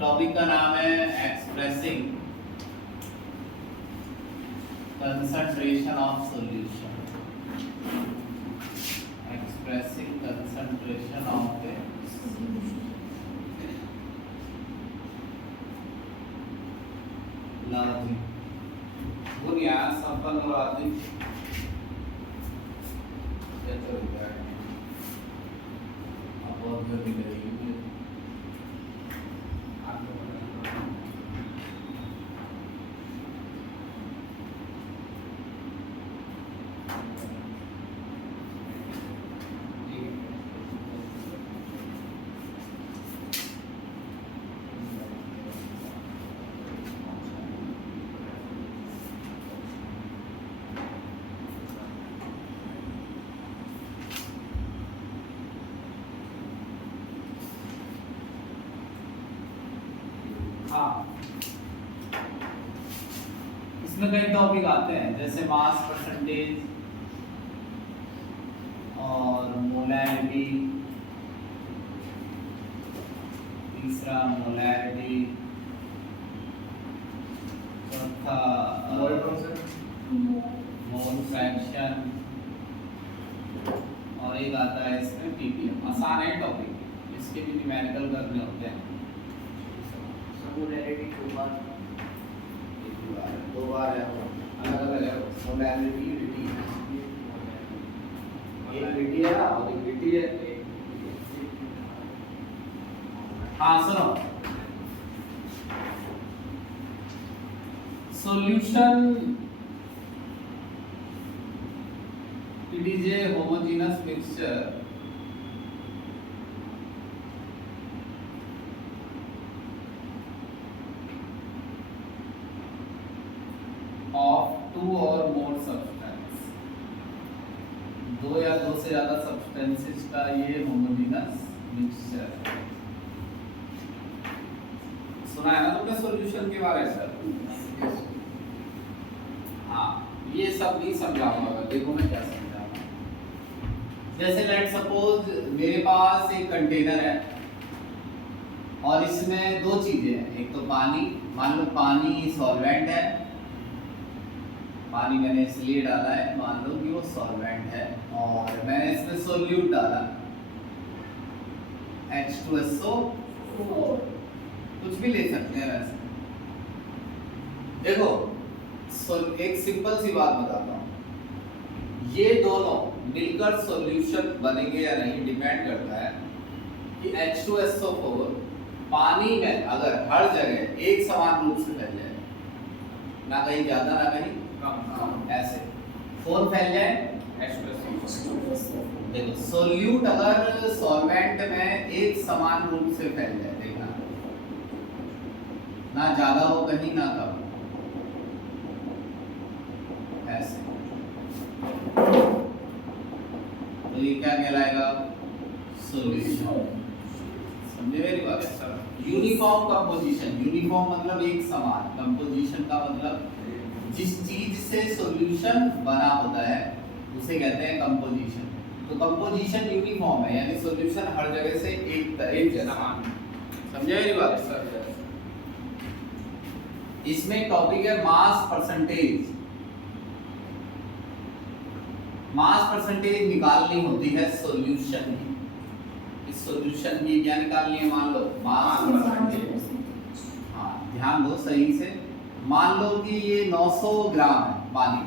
Topic का नाम है expressing concentration of solution. Expressing concentration of A logic बुनियाद संपन्न लॉजिक कैसे होता है अब बहुत गर्मी लगेगी मुझे। इसमें कई टॉपिक आते हैं जैसे मास परसेंटेज और मोलैरिटी, तीसरा मोलैरिटी, चौथा मोल फ्रैक्शन और एक आता है इसमें पीपीएम। आसान है टॉपिक, इसके भी न्यूमेरिकल करने होते हैं। मोलैरिटी दो बार है, अलग अलग है। मोलैरिटी रिटी एक रिटी है और एक रिटी है। हाँ सुनो, solution it is a homogeneous mixture of two or more substance, दो या दो से ज्यादा सब्सटेंसेस का ये होमोजेनस मिक्सचर है। सुना है ना तुमने सॉल्यूशन के बारे में सर? हाँ, ये सब नहीं समझाऊंगा, देखो मैं क्या समझाऊंगा। जैसे लेट सपोज मेरे पास एक कंटेनर है और इसमें दो चीजें हैं, एक तो पानी, मान लो पानी सॉल्वेंट है, पानी मैंने इसलिए डाला है मान लो कि वो सॉल्वेंट है, और मैंने इसमें सोल्यूट डाला H2SO4, कुछ भी ले सकते हैं वैसे। देखो एक सिंपल सी बात बताता हूँ, ये दोनों मिलकर सॉल्यूशन बनेंगे या नहीं डिपेंड करता है कि H2SO4 पानी में अगर हर जगह एक समान रूप से फैल जाए, ना कहीं ज्यादा ना कहीं ऐसे कौन फैल जाए H2SO4। देखो सोल्यूट अगर सॉल्वेंट में एक समान रूप से फैल जाए, देखना ना ज्यादा हो कहीं ना कम, ऐसे तो ये क्या कहलाएगा? सॉल्यूशन। समझे मेरी बात? यूनिफॉर्म कंपोजिशन, यूनिफॉर्म मतलब एक समान, कंपोजिशन का मतलब जिस चीज से सॉल्यूशन बना होता है उसे कहते हैं कंपोजिशन। तो कंपोजिशन यूनिफॉर्म है, यानी सॉल्यूशन हर जगह से एक जैसा। समझे मेरी बात सर? इसमें टॉपिक है मास परसेंटेज। मास परसेंटेज निकालनी होती है सॉल्यूशन की। इस सॉल्यूशन की क्या निकालनी है? मान लो मास परसेंटेज। हाँ ध्यान दो सही से, मान लो कि ये 900 ग्राम है पानी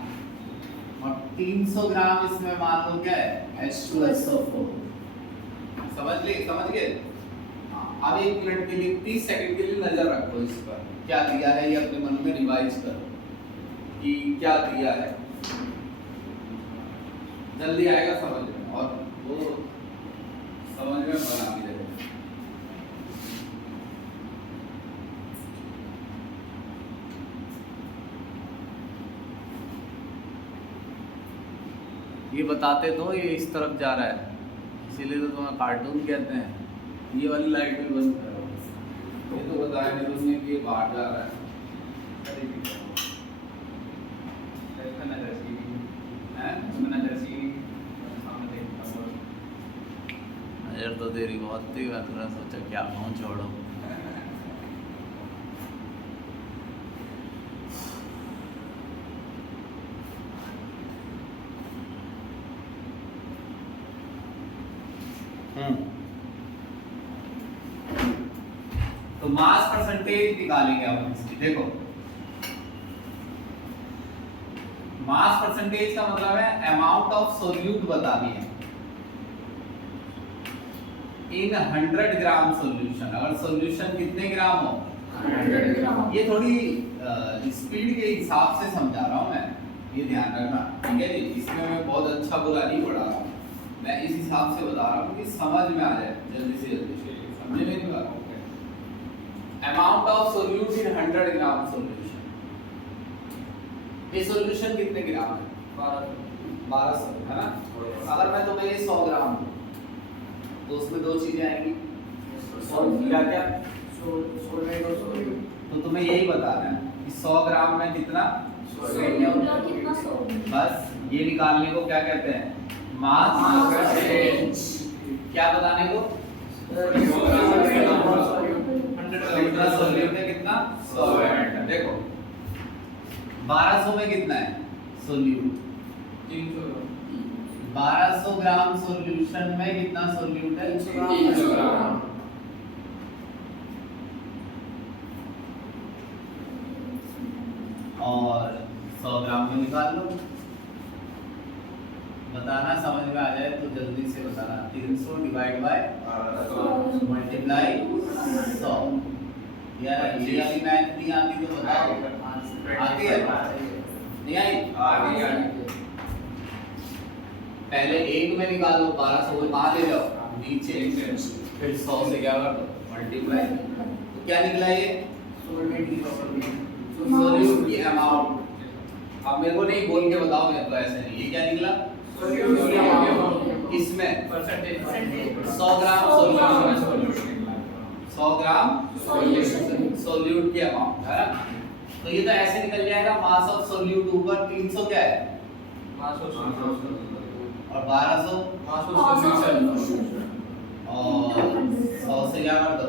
और 300 ग्राम इसमें मान लो क्या है H2SO4। समझ गए? अब एक मिनट के लिए 30 सेकंड के लिए नजर रखो इस पर, क्या दिया है ये अपने मन में रिवाइज करो कि क्या दिया है, जल्दी आएगा समझ में और वो समझ में बना भी देगा। ये बताते तो ये इस तरफ जा रहा है, इसीलिए तो तुम्हें कार्टून कहते हैं। ये वाली लाइट भी बंद करो, ये तो बताया नहीं तुमने कि ये बाहर जा रहा है। नजर तो तेरी बहुत थी, मैं तुमने सोचा क्या कहूँ, छोड़ो। तो मास परसेंटेज निकालेंगे हम इसकी। देखो मास परसेंटेज का मतलब है अमाउंट ऑफ सोल्यूट बतानी है इन 100 ग्राम सॉल्यूशन। अगर सॉल्यूशन कितने ग्राम हो 100 ग्राम। ये थोड़ी स्पीड के हिसाब से समझा रहा हूँ मैं, ये ध्यान रखना, ठीक है जी। इसमें मैं बहुत अच्छा बुरा नहीं पढ़ा रहा हूँ, मैं इस हिसाब से बता रहा हूँ कि समझ में आ जाए जल्दी से जल्दी। समझे मेरी बात? Amount of solute in 100 gram solution. ये सॉल्यूशन कितने ग्राम है 1200 है ना। अगर मैं तुम्हें ये 100 ग्राम दूं तो उसमें दो चीजें आएंगी, क्या क्या? तो तुम्हें यही बताना है कि 100 ग्राम में कितना सोल्यूट का कितना सोल्यूट। बस ये निकालने को क्या कहते हैं मास परसेंटेज। क्या बताने को कितना सोल्यूट है कितना 100 ग्राम। देखो 1200 में कितना है सोल्यूट 1200 ग्राम सॉल्यूशन में कितना सोल्यूट है 300 ग्राम। और 100 ग्राम में निकाल लो। बताना समझ में आ जाए तो जल्दी से बताना। 300 डिवाइड बाय मल्टीप्लाई 100। यार ये वाली मैथ नहीं आती तो बताओ, आती है नहीं आई? पहले एक में निकालो 1200 को कहाँ ले जाओ नीचे, फिर 100 से क्या कर दो मल्टीप्लाई। तो क्या निकला ये सोल्यूट की अमाउंट। अब मेरे को नहीं बोल के बताओ, मैं तो ऐसे नहीं। ये क्या निकला इसमें 100 ग्राम सोल्यूशन, 100 ग्राम सोल्यूट की अमाउंट है ना। तो ये तो ऐसे निकल जाएगा मास ऑफ सोल्यूट ऊपर 300 क्या है और 1200 और 100 से क्या कर दो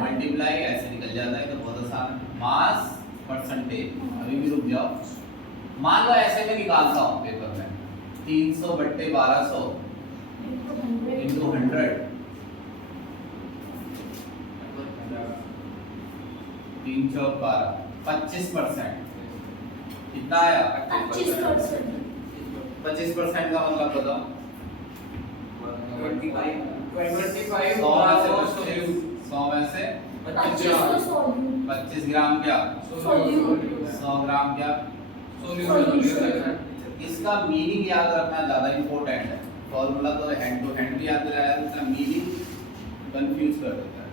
मल्टीप्लाई, ऐसे निकल जाता है। तो बहुत आसान है। Mass percentage. अभी भी रुक जाओ, मान लो ऐसे में निकालता हूँ पेपर में 300 बट्टे 1200 इंटू 100 3 चौक 12 25%। कितना आया 25%। 25% का मतलब बताओ 100 में से 25 ग्राम क्या 100 ग्राम क्या इसका मीनिंग याद रखना ज्यादा इंपॉर्टेंट है। फॉर्मूला तो हैंड टू हैंड भी याद दिलाया, इसका मीनिंग कंफ्यूज कर देता है।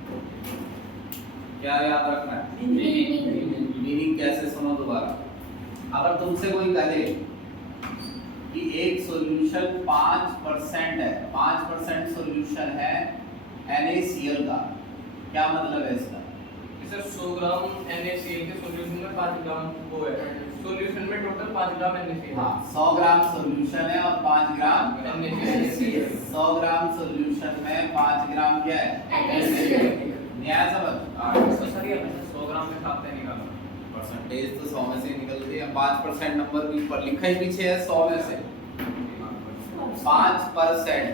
क्या याद रखना है मीनिंग। कैसे सुनो दोबारा। अगर तुमसे कोई कहे कि एक सॉल्यूशन 5% है, 5% सॉल्यूशन है NaCl का, क्या मतलब है इसका? सर 100 ग्राम NaCl के सॉल्यूशन में 5 ग्राम वो है, सॉल्यूशन में टोटल 5 ग्राम NaCl। हाँ 100 ग्राम सॉल्यूशन है और 5 ग्राम NaCl। 100 ग्राम सॉल्यूशन में 5 ग्राम क्या है NaCl। न्याय समझ? तो सर ये 100 ग्राम में खाते निकाला परसेंटेज तो 100 में से निकलती है। 5% नंबर भी ऊपर लिखा ही पीछे है 100 में से 5%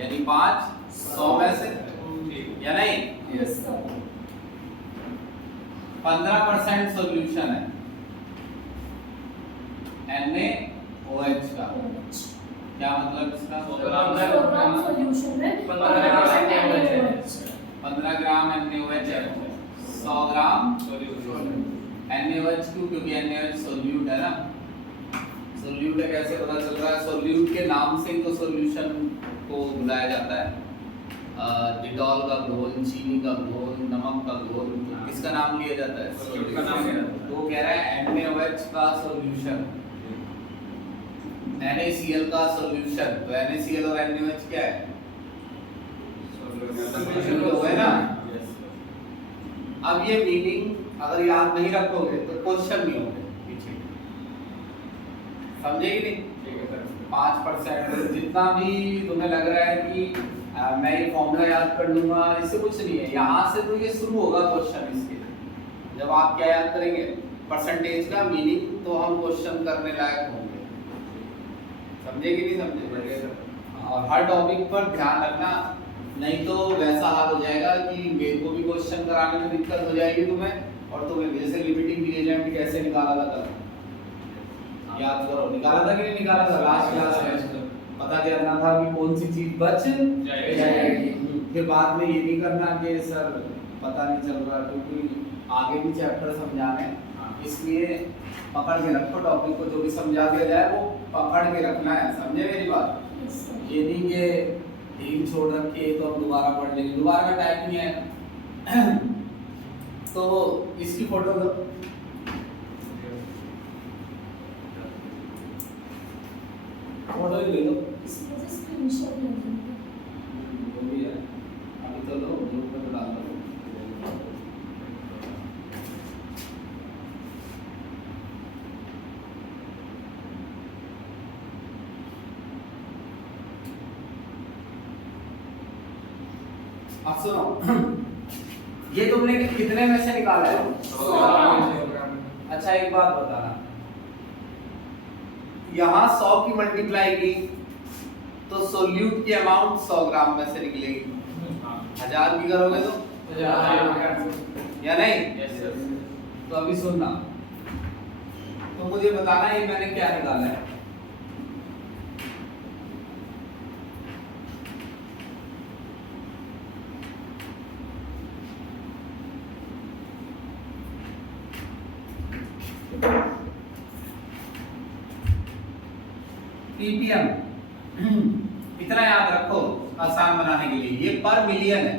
यानी 5 100 में से या नहीं। 15% सॉल्यूशन है NaOH का। क्या मतलब इसका? 15 ग्राम NaOH है, 100 ग्राम NaOH क्योंकि NaOH सोल्यूट है ना। सोल्यूट है कैसे पता चल रहा है? सोल्यूट के नाम से ही तो सॉल्यूशन को बुलाया जाता है। डिटॉल का घोल, चीनी का घोल, नमक का घोल, किसका नाम लिया जाता है? सोल्यूट का नाम लिया जाता है। तो वो कह रहा है NaOH का सॉल्यूशन, NaCl का सॉल्यूशन। तो NaCl और NaOH क्या है? सॉल्यूशन तो है ना। अब ये मीनिंग अगर याद नहीं रखोगे तो क्वेश्चन नहीं होंगे पीछे, समझे कि नहीं? 5% जितना भी तुम्हें लग रहा है कि मैं ये फॉर्मूला याद कर लूंगा, इससे कुछ नहीं है। यहाँ से तो ये शुरू होगा क्वेश्चन। इसके जब आप क्या याद करेंगे परसेंटेज का मीनिंग, तो हम क्वेश्चन करने लायक होंगे। समझे कि नहीं समझे? और हर टॉपिक पर ध्यान रखना, नहीं तो वैसा हाल हो जाएगा कि मेरे को भी क्वेश्चन कराने में दिक्कत हो जाएगी तुम्हें, और तुम्हें जैसे लिमिटिंग ग्रेडियंट कैसे निकाला था कल याद करो, निकाला था कि नहीं निकाला था लास्ट क्लास में, पता करना था कि कौन सी चीज बच जाएगी। फिर बाद में ये नहीं करना कि सर पता नहीं चल रहा, क्योंकि आगे भी चैप्टर समझाने हैं, इसलिए पकड़ के रखो टॉपिक को, जो भी समझा दिया जाए वो पकड़ के रखना है, समझे मेरी बात। ये नहीं कि ढील छोड़ रखी है तो हम दोबारा पढ़ लेंगे, दोबारा का टाइम नहीं है। तो इसकी फोटो दो, फोटो ही ले लो, इसमें से स्क्रीनशॉट ले लीजिए। जो भी है अभी तो लो, ग्रुप में तो डाल दो। अब सुनो, ये तुमने कितने में से निकाला है? 100 ग्राम। अच्छा एक बात बताना, यहाँ 100 की मल्टीप्लाई की तो सोल्यूट की अमाउंट 100 ग्राम में से निकलेगी, 1000 की करोगे तो या नहीं? तो अभी सुनना, तो मुझे बताना ये मैंने क्या निकाला है। ppm इतना याद रखो आसान बनाने के लिए, ये पर मिलियन है।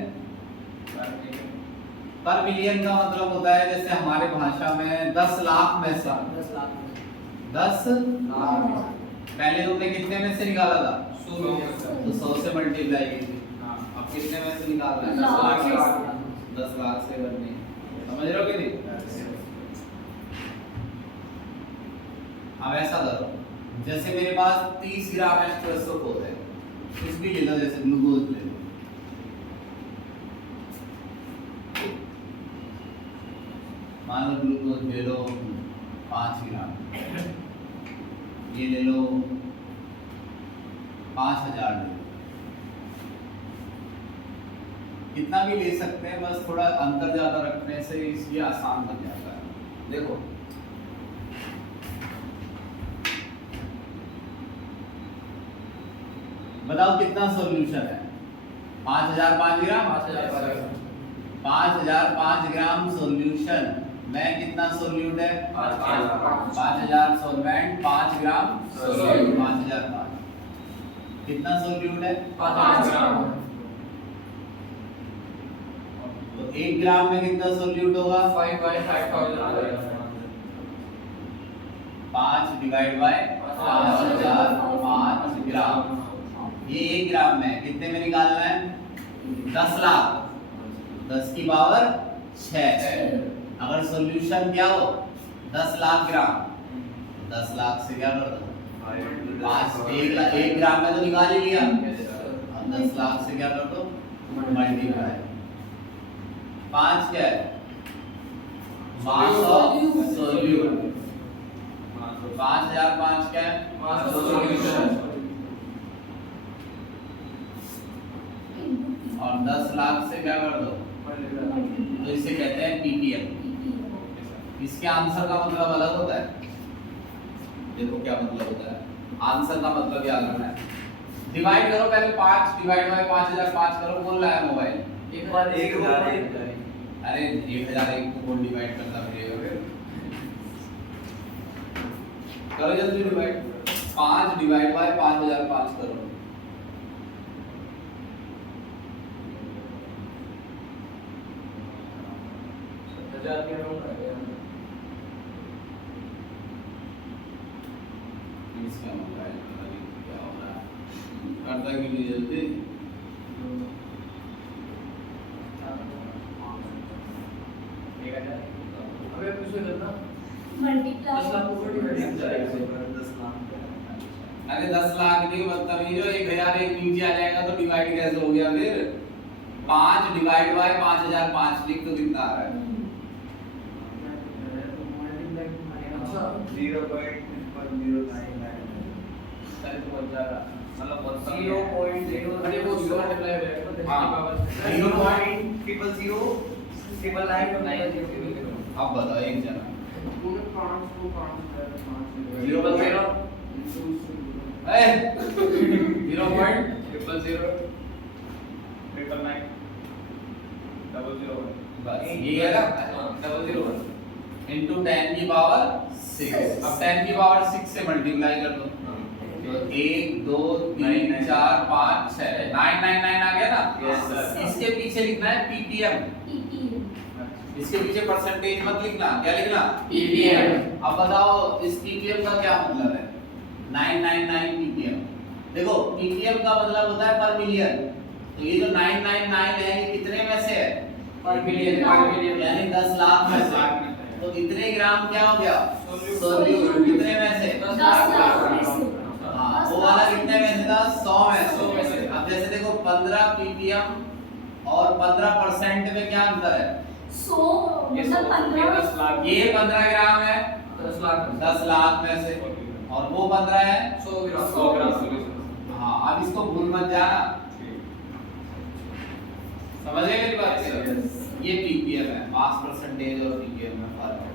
पर मिलियन का मतलब होता है जैसे हमारे भाषा में 10 लाख में से 10 लाख। पहले तुमने कितने में से निकाला था? 100 तो 100 से मल्टीप्लाई कीजिए, अब कितने में से निकाल रहे हैं? 10 लाख से करनी, समझ रहे हो कि नहीं? अब ऐसा करो, जैसे मेरे पास 30 ग्राम H2SO4 है, कुछ भी ले लो, जैसे ग्लूकोज ले लो, मान लो ग्लूकोज ले लो 5 ग्राम, ये ले लो 5000 ले लो, कितना भी ले सकते हैं, बस थोड़ा अंतर ज्यादा रखने से इसलिए आसान बन जाता है। देखो बताओ कितना सॉल्यूशन है? 5005 ग्राम, 5005 ग्राम सॉल्यूशन में कितना सोल्यूट है? 5000 सॉल्वेंट, 5 ग्राम सोल्यूट, 5005 कितना सोल्यूट है? 5 ग्राम। तो 1 ग्राम में कितना सोल्यूट होगा? 5 by 5000 5 डिवाइड बाय 5005 ग्राम। ये 1 ग्राम में कितने में निकालना है? 10 लाख, 10 की पावर 6। अगर सॉल्यूशन क्या हो 10 लाख ग्राम, 10 लाख से क्या कर दो 5, 1 ग्राम में तो निकाल ही लिया, अब 10 लाख से क्या कर दो मल्टीप्लाई। 5 क्या है? Mass of solute. 5005 क्या है? Mass of solution. और 10 लाख से क्या कर दो, तो इसे कहते हैं ppm। इसके आंसर का मतलब अलग होता है, देखो क्या मतलब होता है, आंसर का मतलब याद रखना है। डिवाइड करो पहले, 5 डिवाइड बाय 5005 करो, बोल रहा है मोबाइल एक बार 1000 अरे 1001 को कौन डिवाइड करता फिरेगा? करो जल्दी डिवाइड, 5 डिवाइड बाय 5005 करो, इसका मोबाइल पता नहीं क्या हो रहा है, करता क्यों नहीं जल्दी? अबे कुछ करना अरे 10 लाख नहीं, मतलब ये जो 1000 एक नीचे आ जाएगा तो डिवाइड कैसे हो गया फिर? 5 डिवाइड बाय 5005 लिख तो कितना आ रहा है? 0.109 चल तो बच जाएगा मतलब बहुत कम है। 0.0 अरे वो 0 मल्टीप्लाई हो जाएगा तो 10 हाँ। की पावर 0.0009999 अब बताओ एक जना 0.0 ए 0.000 बस ये है ना 001 इनटू 10 की पावर 6। अब 10 की पावर 6 से मल्टीप्लाई कर दो तो 1 2 3 4 5 6 999 आ गया ना। Yes, sir. इसके पीछे लिखना है पीपीएम, PPM इसके पीछे परसेंटेज मत लिखना। क्या लिखना? PPM। अब बताओ इस पीपीएम का क्या मतलब है? 999 पीपीएम। देखो पीपीएम का मतलब होता है पर मिलियन, तो ये जो 999 है ये कितने में से है? पर मिलियन यानी 10 लाख में से। तो इतने ग्राम क्या हो गया? सोल्यूट। कितने में से? 10 लाख में से। हाँ वो वाला कितने में से था? 100 में 100 में से। अब जैसे देखो 15 पीपीएम और 15% में क्या अंतर है? 100 मतलब 15 ये 15 ग्राम है 10 लाख 10 लाख में से, और वो 15 है 100 ग्राम 100 ग्राम। हाँ। अब इसको भूल मत जाना, समझ गए मेरी बात से? ये पीपीएम है, मास परसेंटेज और पीपीएम में फर्क है।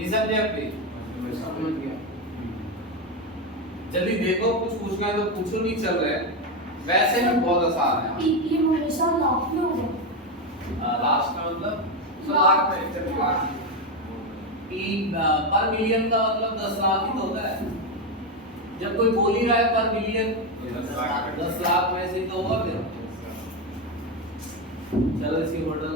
ये समझे आपके? समझ गया। जल्दी देखो, कुछ पूछना है तो पूछो, नहीं चल रहे हैं वैसे भी बहुत आसान है। PPM हमेशा लाख में होगा। लास्ट का मतलब लाख में पर मिलियन का मतलब 10 लाख ही तो होता है। जब कोई बोल ही रहा है पर मिलियन 10 लाख में से तो होगा फिर। चलो इसी होटल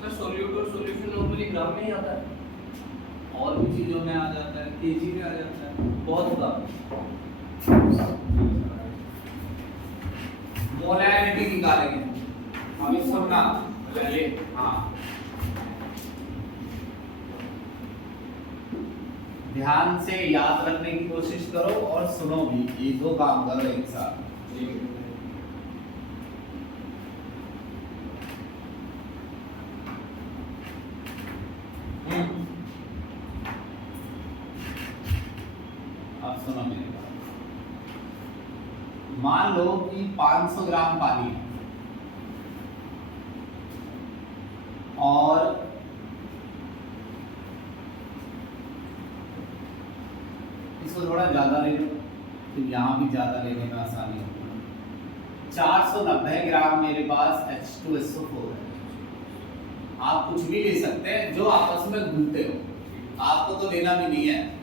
सर सोल्यूट और सॉल्यूशन नॉर्मली ग्राम में ही आता है। और भी चीजों में आ जाता है, केजी में आ जाता है, बहुत कम। मोलैरिटी निकालेंगे अभी, सुनना। हाँ ध्यान से याद रखने की कोशिश करो और सुनो भी, ये दो काम करो एक साथ। अब सुनो मेरी बात। मान लो कि 500 ग्राम पानी है और इसको थोड़ा ज्यादा ले लो, फिर यहाँ भी ज्यादा लेने में आसानी होगी। 490 ग्राम मेरे पास H2SO4 है। आप कुछ भी ले सकते हैं जो आपस में घूमते हो, आपको तो लेना भी नहीं है,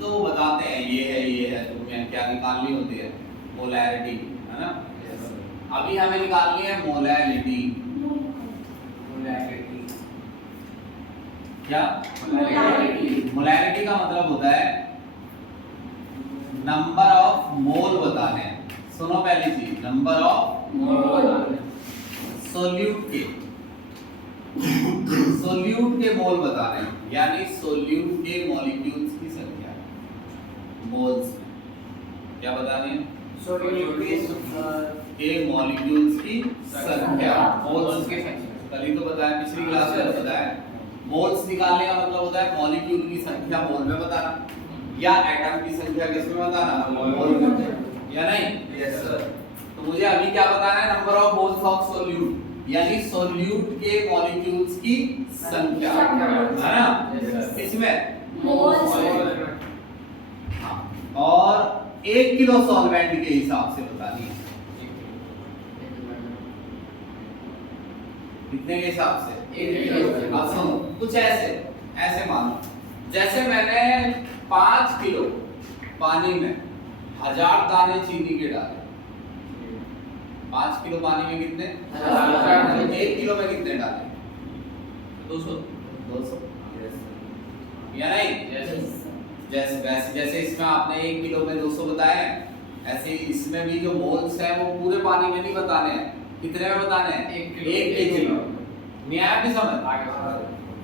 तो वो बताते हैं ये है, तुम्हें क्या निकालनी होती है? मोलैरिटी, है ना? अभी हमें निकालनी है मोलैरिटी। क्या? मोलैरिटी का मतलब होता है नंबर ऑफ मोल बताने हैं। सुनो पहली चीज, नंबर ऑफ सोल्यूट के मोल बताने हैं, यानी सोल्यूट के मॉलिक्यूल्स की संख्या, मोल्स। क्या बताने हैं? के मॉलिक्यूल्स की संख्या, मोल्स की संख्या। कल ही तो बताया, पिछली क्लास में बताया। मोल्स निकालने का मतलब होता है मॉलिक्यूल की संख्या मोल में बताना, या एटम की संख्या किसमें बताना? मोल में, या नहीं? Yes sir. तो मुझे अभी क्या बताना है? Number of moles of solute, यानी सोल्यूट के मॉलिक्यूल्स की संख्या, है ना? किसमें? मोल्स। हाँ, और 1 किलो सॉल्वेंट के हिसाब से बतानी है। कितने के हिसाब से? 1 किलो। अब सुनो, कुछ ऐसे मानो, जैसे मैंने 5 किलो पानी में 1000 दाने चीनी के डाले। 5 किलो पानी में कितने? 1 किलो में कितने डाले? 200 या नहीं? जैसे इसमें आपने 1 किलो में 200 बताए, ऐसे ही इसमें भी जो मोल्स हैं वो पूरे पानी में नहीं बताने हैं। कितने में बताने हैं? 1 केजी में। नहीं आया भी समझ?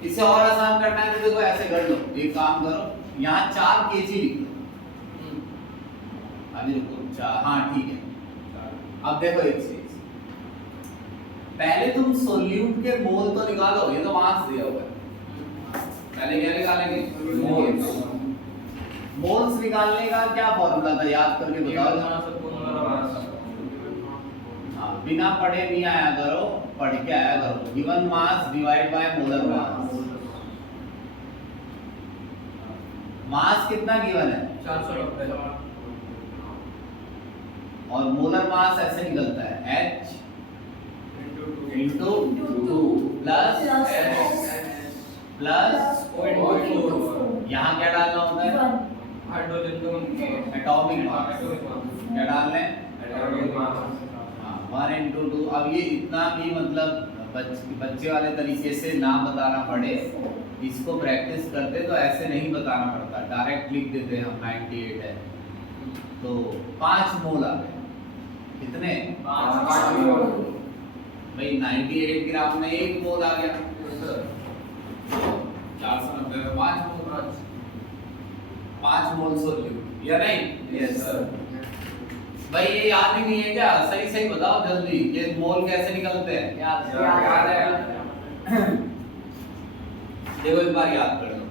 इसे और आसान करना है तो देखो ऐसे कर लो, एक काम करो, यहाँ 4 केजी लिख लो। अभी रुको, हाँ ठीक है। अब देखो एक चीज, पहले तुम सोल्यूट के मोल तो निकालो, ये तो मास दिया हुआ है। पहले क्या निकालेंगे? मोल्स। मोल्स निकालने का क्या फॉर्मूला था, याद करके बताओ। हाँ, बिना पढ़े नहीं आया करो, पढ़ के आया करो। Given mass divide by molar mass. Mass कितना गिवन है? 490 और मोलर मास ऐसे निकलता है H into 2 प्लस यहाँ क्या डालना होता है? हाइड्रोजन को एटॉमिक मास। क्या डालना है? हाँ, 1 into 2। अब ये इतना भी मतलब बच्चे वाले तरीके से ना बताना पड़े, इसको प्रैक्टिस करते तो ऐसे नहीं बताना पड़ता, डायरेक्ट लिख देते हम 98 है तो 5 मोल आ गए। कितने? 5 मोल। भाई 98 ग्राम में 1 मोल आ गया, 490 में 5 मोल। 5 मोल सोल्यूट या नहीं? Yes sir. भाई ये याद ही नहीं है क्या? सही सही बताओ जल्दी, ये मोल कैसे निकलते हैं? याद है। देखो एक बार याद कर लो,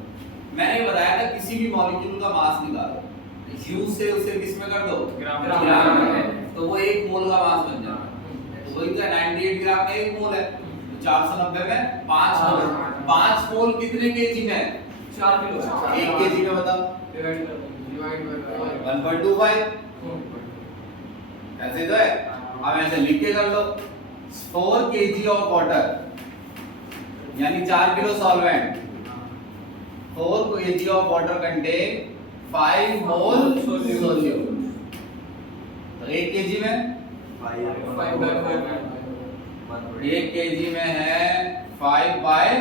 मैंने बताया था किसी भी मॉलिक्यूल का मास निकालो, U से उसे किस में कर दो? ग्राम में, तो वो 1 मोल का मास बन जाएगा। तो वही तो 98 ग्राम में 1 मोल है, तो 490 में 5 मोल। 5 मोल कितने केजी में? 4 किलो। 1 केजी में बताओ। डिवाइड बाय 1.25 ऐसे तो है। अब ऐसे लिख के कर लो, 4 kg ऑफ वाटर यानी 4 kilo solvent. 4 kg of water contain 5 mole solute. तो 1 kg में 1 kg में है 5/4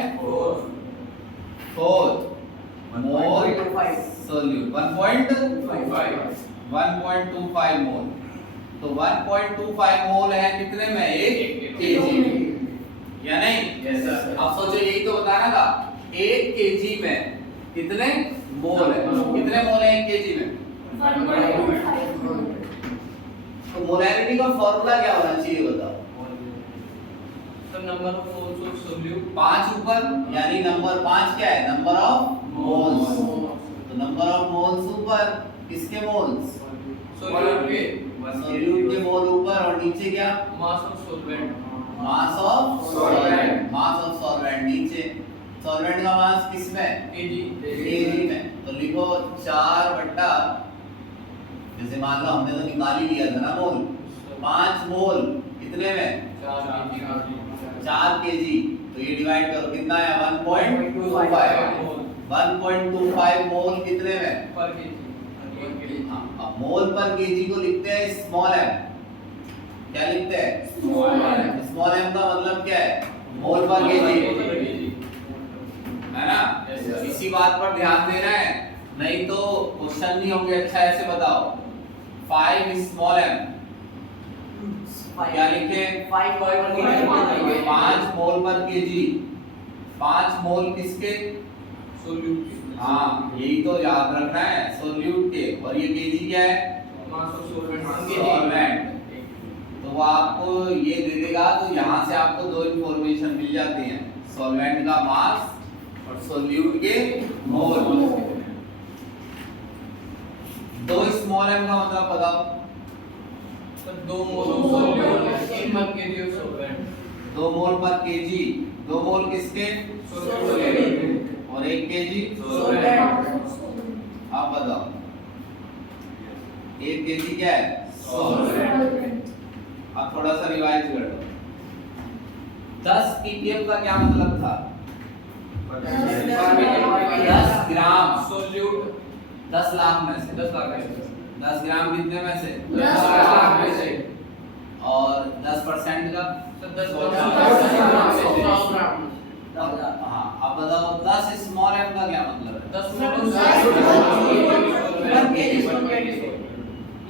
मोल सोल्यूट। 1.25 मोल। तो 1.25 मोल है कितने में? 1 kg में, या नहीं? Yes sir. अब सोचो यही तो बताना था, 1 kg में कितने मोल है? कितने मोल है 1 kg में? 1.25 तो मोलैरिटी का फॉर्मूला क्या होना चाहिए बताओ? Sir number of moles of solute 5 ऊपर, यानी नंबर 5 क्या है? Number of moles. तो नंबर ऑफ मोल्स ऊपर, किसके मोल्स? सोल्यूट के सोल्यूट के मोल ऊपर, और नीचे क्या? Mass of solvent mass of solvent. Mass of solvent नीचे। सॉल्वेंट का मास किसमें? केजी में। तो लिखो 4 बट्टा, जैसे मान लो हमने तो निकाल ही लिया था ना मोल, 5 मोल कितने में? 4 केजी। तो ये डिवाइड करो, कितना है? 1.25। 1.25 मोल कितने में? पर केजी। हाँ, अब मोल पर केजी को लिखते हैं स्मॉल m। क्या लिखते हैं? स्मॉल m का मतलब क्या है? मोल पर केजी, है ना? इसी बात पर ध्यान देना है, नहीं तो क्वेश्चन नहीं होंगे। अच्छा ऐसे बताओ, 5 स्मॉल m क्या लिखे? 5 मोल पर केजी। 5 मोल किसके? सोल्यूट हाँ, यही तो याद रखना है, सोल्यूट के। और ये केजी क्या है? Mass of solvent solvent. तो वो आपको ये दे देगा, तो यहाँ से आपको 2 इंफॉर्मेशन मिल जाती हैं, सॉल्वेंट का मास और सोल्यूट के मोल। 2 स्मॉल m का मतलब बताओ? सर 2 मोल ऑफ सोल्यूट 1 पर केजी ऑफ सॉल्वेंट। 2 मोल पर केजी। 2 मोल किसके? सोल्यूट और 1 केजी आप बताओ? 1 केजी क्या है? अब थोड़ा सा रिवाइज कर लो। 10 ppm का क्या मतलब था? 10 ग्राम सोल्यूट 10 लाख में से। 10 लाख में से। 10 ग्राम कितने में से? 10 लाख में से। और 10% का? सर 10 ग्राम। हाँ, अब बताओ 10 स्मॉल m का क्या मतलब है? 10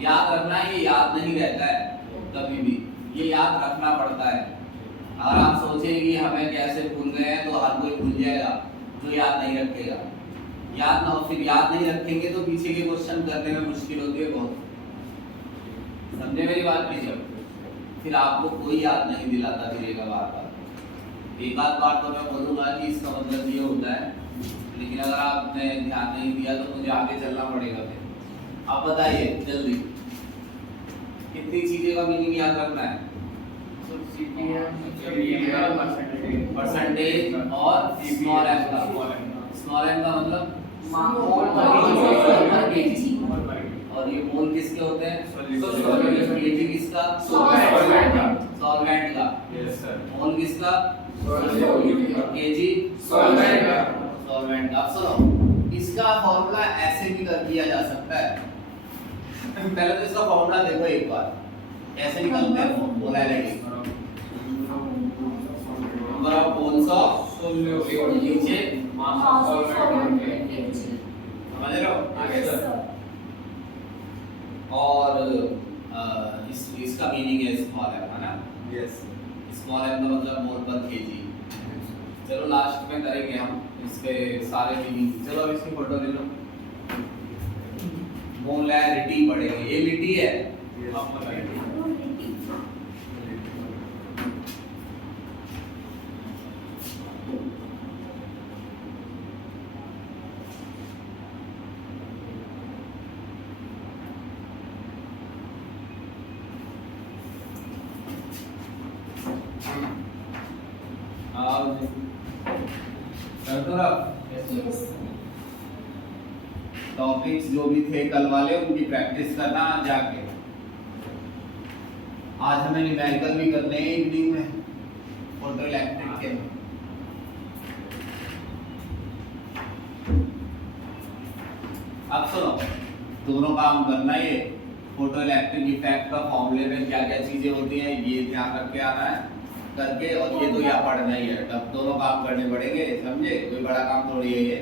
याद रखना, ये याद नहीं रहता है कभी भी, ये याद रखना पड़ता है। अगर आप सोचें कि हमें कैसे भूल गए हैं, तो हर कोई भूल जाएगा जो याद नहीं रखेगा। याद ना हो, फिर याद नहीं रखेंगे तो पीछे के क्वेश्चन करने में मुश्किल होती है बहुत। समझे मेरी बात? कीजिए फिर आपको कोई याद नहीं दिलाता फिरेगा बार बार। एक आध बार तो मैं बोलूँगा कि इसका मतलब ये होता है, लेकिन अगर आपने ध्यान नहीं दिया तो मुझे आगे चलना पड़ेगा फिर। आप बताइए जल्दी, कितनी चीज़ें का मीनिंग याद रखना है? परसेंटेज और स्मॉल एम का। स्मॉल एम का मतलब और ये मोल किसके होते हैं? केजी किसका? सॉल्वेंट का। मोल किसका? केजी सॉल्वेंट का। अब सुनो, इसका फॉर्मूला ऐसे भी कर दिया जा सकता है। पहले तो इसका फॉर्मूला देखो एक बार, कैसे निकलते हैं molarity. Number of moles of solute नीचे मास ऑफ सॉल्वेंट। समझ रहे हो? आगे सर। और इसका मीनिंग है स्मॉल एम, है ना? यस। स्मॉल एम का मतलब मोल पर केजी। चलो लास्ट में करेंगे हम इसके सारे मीनिंग। चलो अब इसकी फोटो ले लो। मोलैरिटी पढ़ेंगे। ये लिटी है। टॉपिक्स जो भी थे कल वाले उनकी प्रैक्टिस करना जाके। आज हमें न्यूमेरिकल भी करने हैं इवनिंग में फोटो इलेक्ट्रिक के। अब सुनो, दोनों काम करना। ये फोटो इलेक्ट्रिक इफेक्ट का फॉर्मूले में क्या क्या चीजें होती हैं ये ध्यान रख के आना है करके, और ये तो यहाँ पढ़ना ही है। तब दोनों काम करने पड़ेंगे, समझे? कोई बड़ा काम थोड़ी है ये।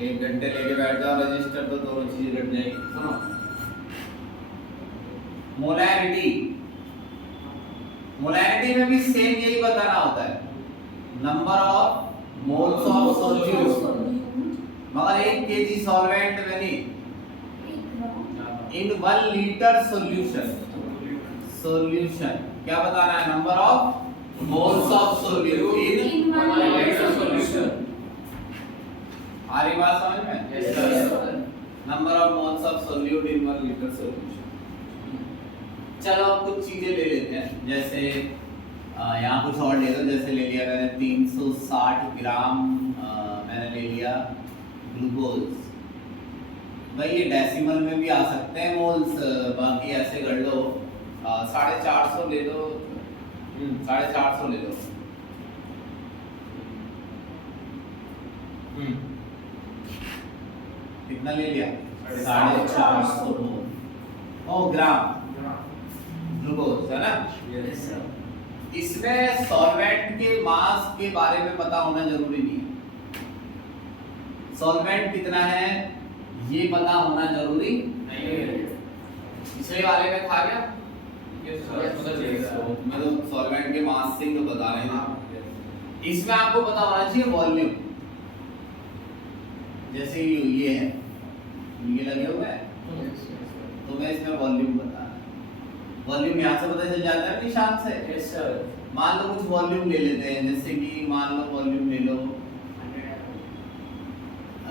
1 घंटे लेके बैठ जाओ रजिस्टर तो दोनों चीजें घट जाएगी। सुनो, मोलैरिटी। मोलैरिटी में भी सेम यही बताना होता है, number of moles of solute, मगर 1 केजी सॉल्वेंट में नहीं, इन 1 लीटर सॉल्यूशन। सॉल्यूशन क्या बताना है? Number of moles of solute in 1 litre solution. आ रही बात समझ में? Yes sir. Number of moles of solute in 1 litre solution. चलो अब कुछ चीजें ले लेते हैं, जैसे यहाँ कुछ और ले लो। जैसे ले लिया मैंने 360 ग्राम मैंने ले लिया ग्लूकोज। भाई ये डेसिमल में भी आ सकते हैं मोल्स, बाकी ऐसे कर लो 450 ले लो। 450 ले लो। कितना ले लिया? 450 मोल। ओ ग्राम ग्लूकोज, है ना? Yes sir. इसमें सॉल्वेंट के मास के बारे में पता होना जरूरी नहीं है। सॉल्वेंट कितना है ये पता होना जरूरी नहीं है। पिछले वाले में था क्या? Yes sir. मैं तो सॉल्वेंट के मास से ही तो बता रहे हैं। इसमें आपको पता होना चाहिए वॉल्यूम। जैसे ये है, ये लगे हुए हैं, तो मैं इसमें वॉल्यूम बता रहा हूं। वॉल्यूम यहाँ से पता चल जाता है निशान से। Yes sir. मान लो कुछ वॉल्यूम ले लेते हैं, जैसे कि मान लो वॉल्यूम ले लो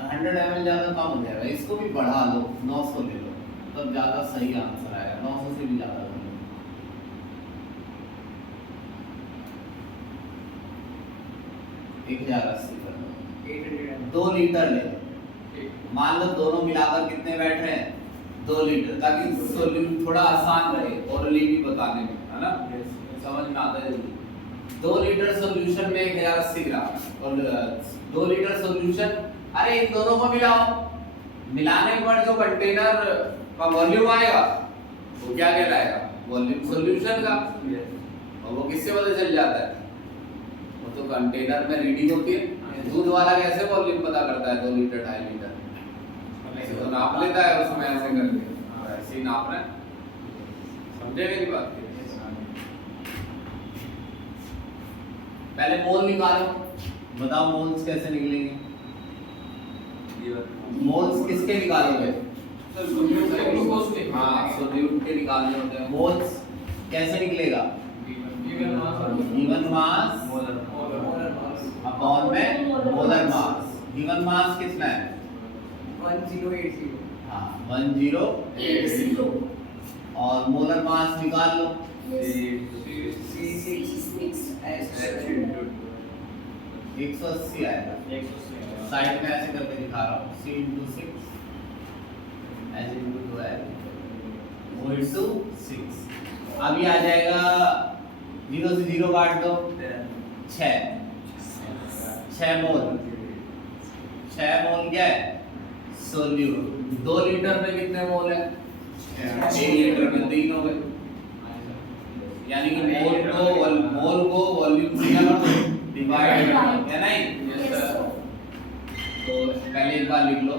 100 ml, ज़्यादा कम हो जाएगा। इसको भी बढ़ा लो, 900 ले लो, तब ज़्यादा सही आंसर आएगा। 900 से भी ज़्यादा वॉल्यूम। 1080 कर लो। 2 लीटर ले लो। मान लो दोनों मिलाकर कितने बैठ रहे हैं? 2 लीटर, ताकि सॉल्यूशन थोड़ा आसान रहे ओरली भी बताने में, है ना? समझ में आता है जल्दी। 2 लीटर सॉल्यूशन में 1080 ग्राम और 2 लीटर सॉल्यूशन। अरे इन दोनों को मिलाओ, मिलाने पर जो कंटेनर का वॉल्यूम आएगा वो क्या कहलाएगा? वॉल्यूम सॉल्यूशन का। और वो किससे पता चल जाता है? वो तो कंटेनर में रीडिंग होती है। दूध वाला कैसे वॉल्यूम पता करता है? 2 लीटर 2.5 लीटर ऐसे तो नाप लेता है उसमें, ऐसे करके ऐसे ही नाप रहा है। समझे मेरी बात? पहले मोल निकालो, बताओ मोल्स कैसे निकलेंगे? मोल्स किसके निकालोगे? सर ग्लूकोज के। हाँ, सॉल्यूट के निकालने होते हैं मोल्स। कैसे निकलेगा? Given mass given mass molar upon में मोलर मास। गिवन मास कितना है? 1080 हाँ 1080 और मोलर मास निकाल लो। C6 180 आएगा। साइड में ऐसे करके दिखा रहा हूँ, C into 6 ऐसे into 12 O into 6। अभी आ जाएगा 0 से 0 काट दो 6 मोल। 6 मोल क्या है? सोल्यूट। 2 लीटर में कितने मोल है? 1 लीटर में 3 हो गए। यानी कि मोल को वॉल्यूम से क्या कर दो? डिवाइड कर दो, है नहीं? Yes, sir. तो पहले एक बार लिख लो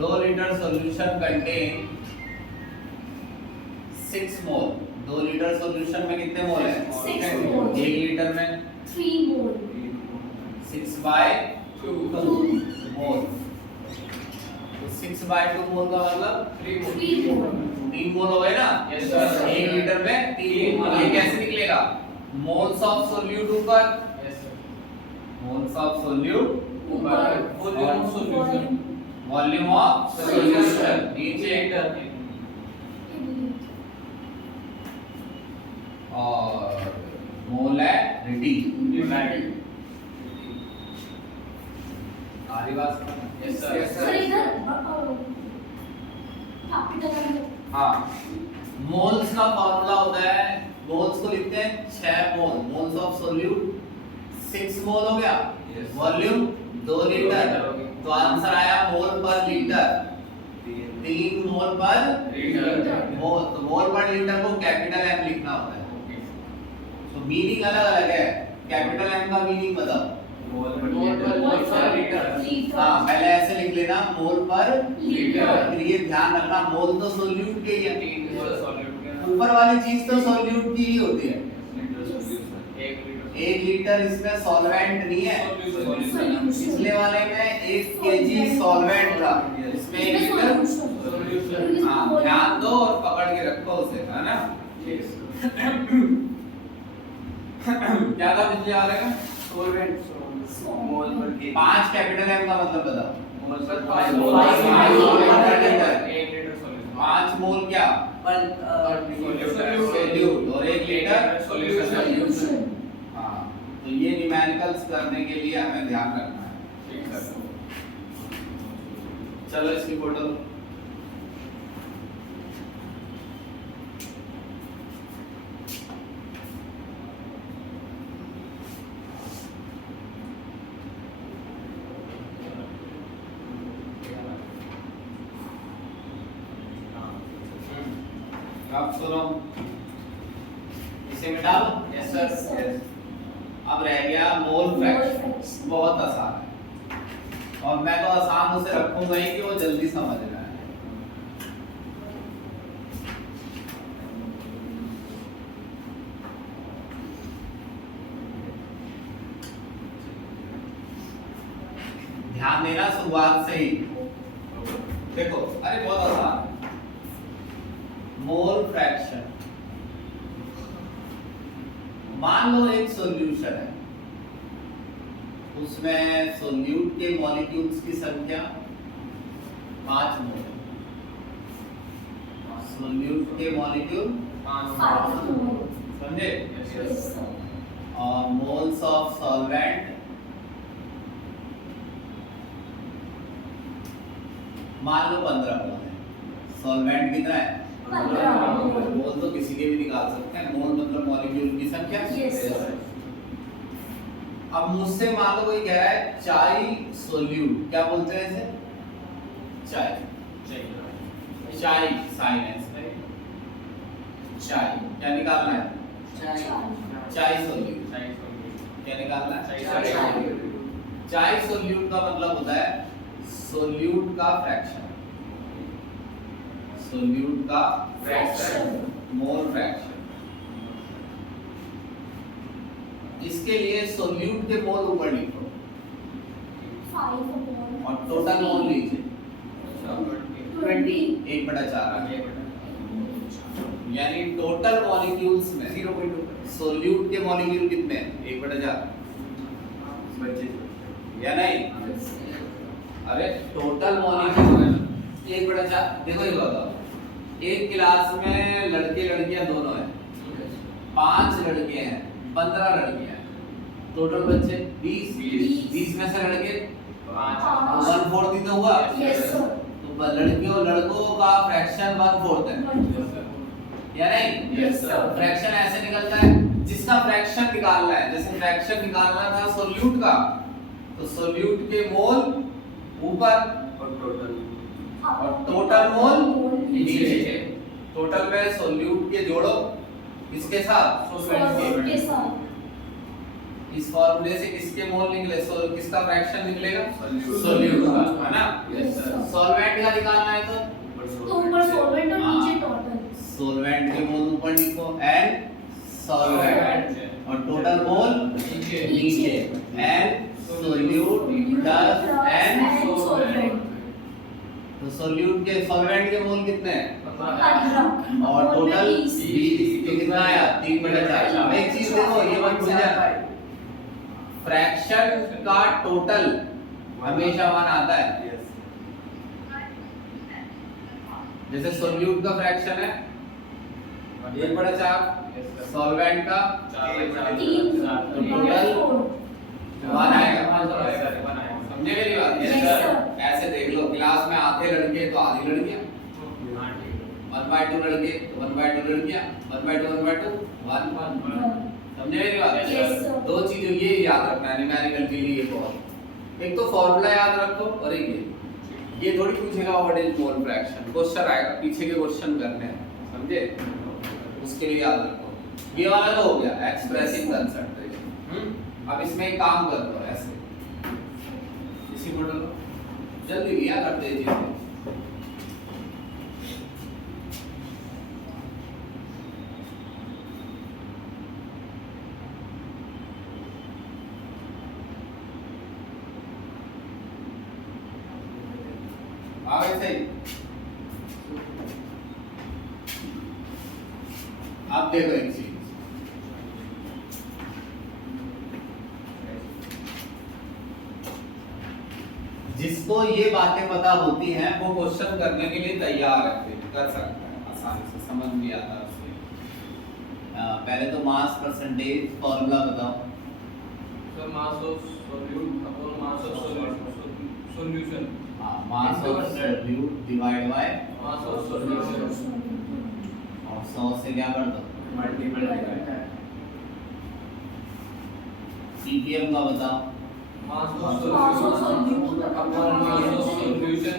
2 लीटर सॉल्यूशन कंटेन 6 मोल। 2 लीटर सॉल्यूशन में कितने मोल है? 6 मोल। 1 लीटर में 3 मोल 6/2 मोल। तो 6/2 मोल का मतलब 3 मोल 3 मोल 3 मोल हो गए ना? Yes, sir. 1 लीटर में 3 मोल। ये कैसे निकलेगा? मोल्स ऑफ सोल्यूट ऊपर, yes sir moles of solute ऊपर volume of solution volume of solution नीचे और मोलैरिटी। आधी बात समझ? यस सर सर इधर कैपिटल हाँ, मोल्स का फॉर्मूला होता है, मोल्स को लिखते हैं 6 mole. Moles of solute 6 mole हो गया, Yes. Volume 2 litre. हो गया। तो आंसर आया मोल पर लीटर, 3 मोल पर लीटर मोल। तो मोल पर लीटर को कैपिटल एम लिखना होता है। तो मीनिंग अलग अलग है। कैपिटल एम का मीनिंग बताओ। मोल पर लीटर हाँ, पहले ऐसे लिख लेना मोल पर लीटर। फिर ये ध्यान रखना मोल तो सोल्यूट के ही है, 3 मोल सॉल्यूट ऊपर वाली चीज तो सोल्यूट की ही होती है। 1 लीटर इसमें सॉल्वेंट नहीं है, पिछले वाले में 1 केजी सॉल्वेंट था, इसमें 1 लीटर। हाँ, ध्यान दो और पकड़ के रखो उसे, है ना? क्या था पिछले वाले में? मोल पर 5 कैपिटल एम का मतलब बताओ। मोल पर 5 5 मोल मोल पर 1 लीटर सॉल्यूशन 5 मोल क्या? सोल्यूट और 1 लीटर सॉल्यूशन हाँ, तो ये न्यूमेरिकल्स करने के लिए हमें ध्यान रखना है। ठीक है चलो इसकी फोटो लो। अब सुनो, इसे मिटा लो। Yes Yes, sir sir. अब रह गया मोल फ्रैक्शन। बहुत आसान है और मैं तो आसान उसे रखूंगा ही कि वो जल्दी समझ में आए। ध्यान देना शुरुआत से ही। देखो, अरे बहुत आसान है। मोल फ्रैक्शन, मान लो एक सॉल्यूशन है, उसमें सोल्यूट के मॉलिक्यूल्स की संख्या 5 मोल है। सोल्यूट के मॉलिक्यूल 5 मोल समझे? Yes, sir. और मोल्स ऑफ सॉल्वेंट मान लो 15 मोल है। सॉल्वेंट कितना है? 15 मोल। मोल तो किसी के भी निकाल सकते हैं, मोल मतलब मॉलिक्यूल की संख्या। Yes, sir. अब मुझसे मान लो कोई कह रहा है चाय सोल्यूट, क्या बोलते हैं इसे? चाय, चाय साइलेंस में चाय क्या निकालना है? चाय सोल्यूट क्या निकालना है? चाय सोल्यूट का मतलब होता है सोल्यूट का फ्रैक्शन, सोल्यूट का Fraction. Mole fraction. इसके लिए सोल्यूट के मोल ऊपर लिखो 5 मोल और टोटल मोल लीजिए। 20 1/4 आ गया। यानी टोटल मॉलिक्यूल्स में 0.2 सोल्यूट के मॉलिक्यूल कितने हैं? 1/4 या नहीं? अरे टोटल मॉलिक्यूल 1/4। देखो ये बताओ, एक क्लास में लड़के लड़कियां दोनों हैं, 5 लड़के हैं, 15 लड़कियां हैं, टोटल बच्चे 20 में से लड़के 1/4 ही तो हुआ। Yes sir. तो लड़कियों लड़कों का फ्रैक्शन 1/4 है या नहीं? Yes, sir. फ्रैक्शन ऐसे निकलता है, जिसका फ्रैक्शन निकालना है, जैसे फ्रैक्शन निकालना था सोल्यूट का, तो सोल्यूट के मोल ऊपर और टोटल मोल नीचे। टोटल में सोल्यूट के जोड़ो किसके साथ? सॉल्वेंट के साथ। इस फॉर्मूले से किसके मोल निकले? किसका फ्रैक्शन निकलेगा? Solute. सोल्यूट का, है ना? Yes, sir. सॉल्वेंट का निकालना है तो तो ऊपर सॉल्वेंट और हाँ। नीचे टोटल। सोल्वेंट के मोल ऊपर लिखो एंड सॉल्वेंट, और टोटल मोल नीचे and solute plus and solvent. तो सोल्यूट के सॉल्वेंट के मोल कितने हैं? और और टोटल 20। 20, तो कितना आया? 3/4। अब एक चीज देखो, ये मत भूल जाना, फ्रैक्शन का टोटल हमेशा 1 आता है। जैसे सोल्यूट का फ्रैक्शन है 1/4, सॉल्वेंट का तो टोटल 1 आएगा। समझे मेरी बात? Yes, sir. ऐसे देख लो, क्लास में आधे लड़के तो आधी लड़कियां, 1/2 लड़के तो 1/2 लड़कियां, 1/2 1/2 1। समझे मेरी बात? Yes, sir. दो चीजें ये याद रखना है न्यूमेरिकल के लिए बहुत। एक तो फॉर्मूला याद रखो, और एक ये थोड़ी पूछेगा what is mole fraction, question आएगा, पीछे के क्वेश्चन करने हैं, समझे? उसके लिए याद रखो। ये वाला तो हो गया एक्सप्रेसिंग कंसंट्रेशन। अब इसमें एक काम कर दो, ऐसे इसी मॉडल को जल्दी लिया करते हैं चीजें। आगे से अब देखो एक चीज, जिसको ये बातें पता होती हैं वो क्वेश्चन करने के लिए तैयार है, कर सकता है आसानी से, समझ नहीं आता उससे। पहले तो मास परसेंटेज फॉर्मूला बताओ। So mass of solute upon mass of solution. Mass of solute divide by Mass of solution. और 100 से क्या कर दो? पीपीएम का बताओ। Mass of Mass of solution solute upon mass of solution.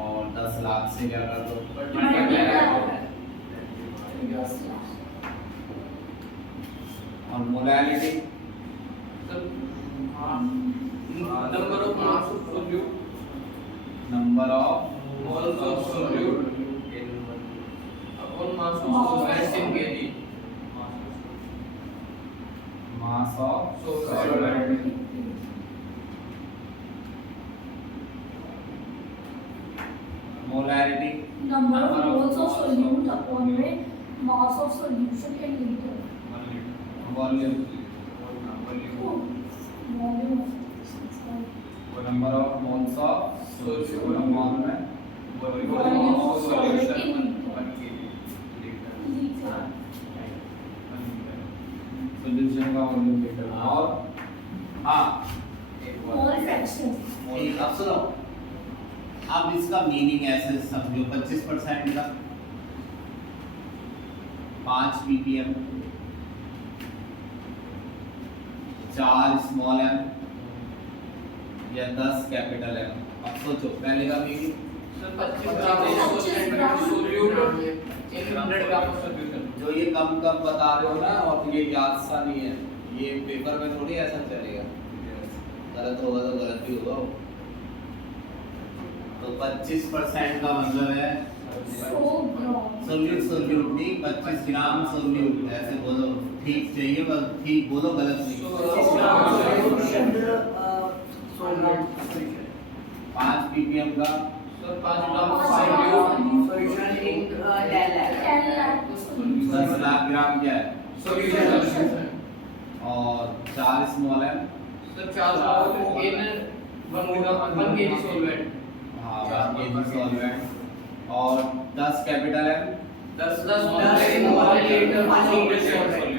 और 10 लाख से क्या कर दो? और molality Number of mass of solute. Number of Moles of solute upon mass of solvent in kg. Mass of Solvent. Molarity Number of moles of solute upon में mass of solution in liter. Volume Volume number of moles of Solution. मोल में Volume of solid in liter. Solution का volume litre. और हाँ Mole fraction. ठीक, अब सुनो, अब इसका मीनिंग ऐसे समझो, 25% का 5 ppm, 4 स्मॉल m या 10 कैपिटल M। अब सोचो पहले का meaning, Sir, 25 gram solute in 100 gram of solution. जो ये कम कम बता रहे हो ना, और ये याद सा नहीं है, ये पेपर में थोड़ी ऐसा चलेगा, गलत होगा तो गलत ही होगा। तो 25% का मतलब है 100 gram. सोल्यूट, सोल्यूट नहीं, 25 ग्राम सोल्यूट, ऐसे बोलो ठीक चाहिए, बस ठीक बोलो, गलत नहीं। 5 ppm का सर 5 ग्राम सॉल्यूशन 10 लाख ग्राम क्या है? सॉल्यूशन और 4 स्मॉल एम, सर 4 ग्राम इन 1 kg सॉल्वेंट। हाँ 1 kg सॉल्वेंट, और 10 कैपिटल एम, 10 लीटर सॉल्यूशन